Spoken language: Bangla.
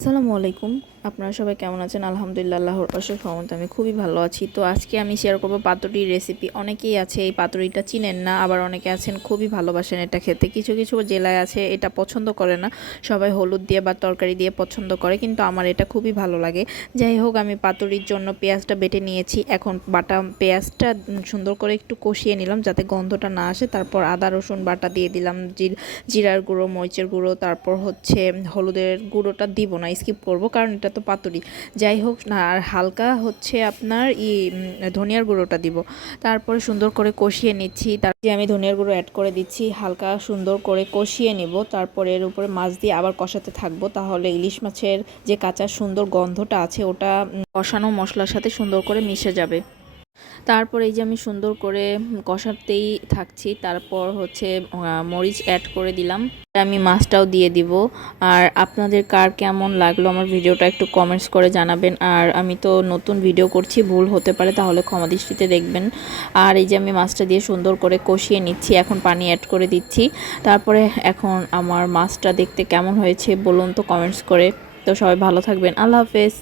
আসসালামু আলাইকুম। আপনারা সবাই কেমন আছেন? আলহামদুলিল্লাহ, আল্লাহর অশেষ রহমতে আমি খুবই ভালো আছি। তো আজকে আমি শেয়ার করব পাতুরির রেসিপি। অনেকেই আছে এই পাতুরিটা চিনেন না, আবার অনেকে আছেন খুবই ভালোবাসেন এটা খেতে। কিছু কিছু জেলায় আছে এটা পছন্দ করে না, সবাই হলুদ দিয়ে বা তরকারি দিয়ে পছন্দ করে, কিন্তু আমার এটা খুবই ভালো লাগে। যাই হোক, আমি পাতুরির জন্য পেঁয়াজটা বেটে নিয়েছি। এখন বাটা পেঁয়াজটা সুন্দর করে একটু কষিয়ে নিলাম যাতে গন্ধটা না আসে। তারপর আদা রসুন বাটা দিয়ে দিলাম, জিরার গুঁড়ো, মরিচের গুঁড়ো, তারপর হচ্ছে হলুদের গুঁড়োটা দিব না, স্কিপ করব কারণ এটা তো পাতুরি। যাই হোক না, আর হালকা হচ্ছে আপনার ধনিয়ার গুঁড়োটা দিব। তারপরে সুন্দর করে কষিয়ে নিচ্ছি। আমি ধনিয়ার গুঁড়ো অ্যাড করে দিচ্ছি, হালকা সুন্দর করে কষিয়ে নিব। তারপরে এর উপরে মাছ দিয়ে আবার কষাতে থাকবো, তাহলে ইলিশ মাছের যে কাঁচা সুন্দর গন্ধটা আছে ওটা কষানো মশলার সাথে সুন্দর করে মিশে যাবে। তারপর এই যে আমি সুন্দর করে কষাতেই থাকছি। তারপর হচ্ছে মরিচ অ্যাড করে দিলাম, আমি মাছটাও দিয়ে দিব। আর আপনাদের কার কেমন লাগলো আমার ভিডিওটা একটু কমেন্টস করে জানাবেন। আর আমি তো নতুন ভিডিও করছি, ভুল হতে পারে, তাহলে ক্ষমা দৃষ্টিতে দেখবেন। আর এই যে আমি মাছটা দিয়ে সুন্দর করে কষিয়ে নিচ্ছি, এখন পানি অ্যাড করে দিচ্ছি। তারপরে এখন আমার মাছটা দেখতে কেমন হয়েছে বলুন তো কমেন্টস করে। তো সবাই ভালো থাকবেন, আল্লাহ হাফেজ।